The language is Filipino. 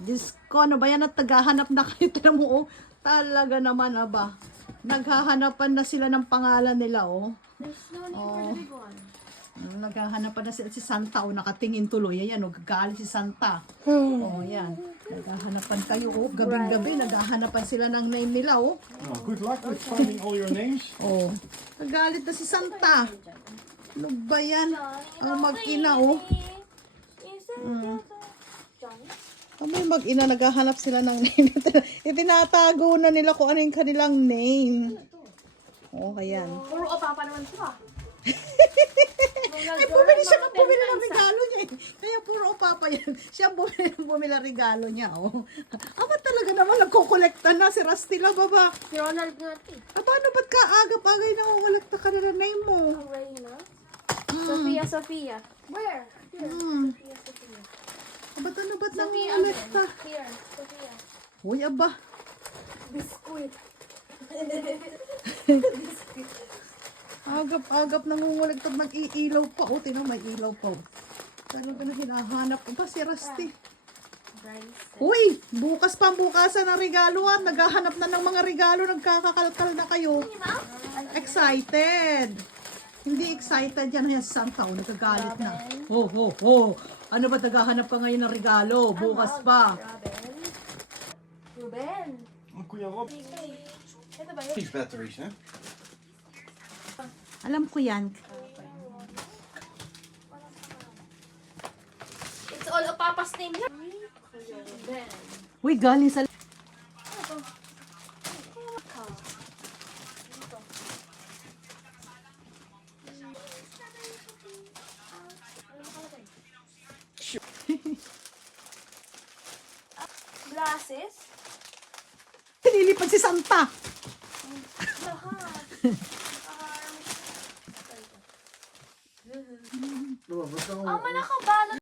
Diyos ko, ano ba yan at naghahanap na kayo? Tinan mo, oh. Talaga naman, aba. Naghahanapan na sila ng pangalan nila, oh. There's no need for the big one. Naghahanapan na sila si Santa, oh. Nakatingin tuloy. Ayan, oh. Gagalit si Santa. Oh, yan. Naghahanapan kayo, oh. Gabing-gabi, naghahanapan sila ng name nila, oh. Oh, good luck with finding all your names. Oh. Nagalit na si Santa. Ano ba yan? Ang mag-ina, oh. May mag-ina, naghahanap sila ng name. Itinatago na nila kung ano yung kanilang name. Oh, ayan. Puro opapa naman ito ah. Ay, bumili siya ng bumili ng regalo niya. Kaya puro papa yan. Siya bumili ng regalo niya, oh. Aba talaga naman, nagkukolekta na si Rastila, baba. Si Ronald nga ito eh. Paano ba't kaagap-agay na kukolekta ka na ng name mo? Reyna. Sophia. Where? Here. Sophia. Ba't ano ba't Sophia. nangungulikta? Here. Sophia. Uy, aba. Biscuit. Agap-agap nangungulikta. Nag-iilaw pa. O, tinan, may ilaw pa. Talaga na hinahanap. Aba, si Rusty. Uy, bukas pa ang bukasan ng regalo at naghahanap na ng mga regalo. Nagkakakalkal na kayo. Excited. Hindi excited yan. Ayan, Santa. O, nagagalit na. Ho, ho, ho. Ano ba naghahanap ka ngayon ng regalo? Bukas pa. Ruben. Oh, Kuya Rob. Ito ba yun? These batteries, hè? Alam ko yan. It's all of Papa's name here. Ruben. Uy, galing sa... Glasses. Nilipad si Santa. Lahat. Wat kan Ang manakabalot.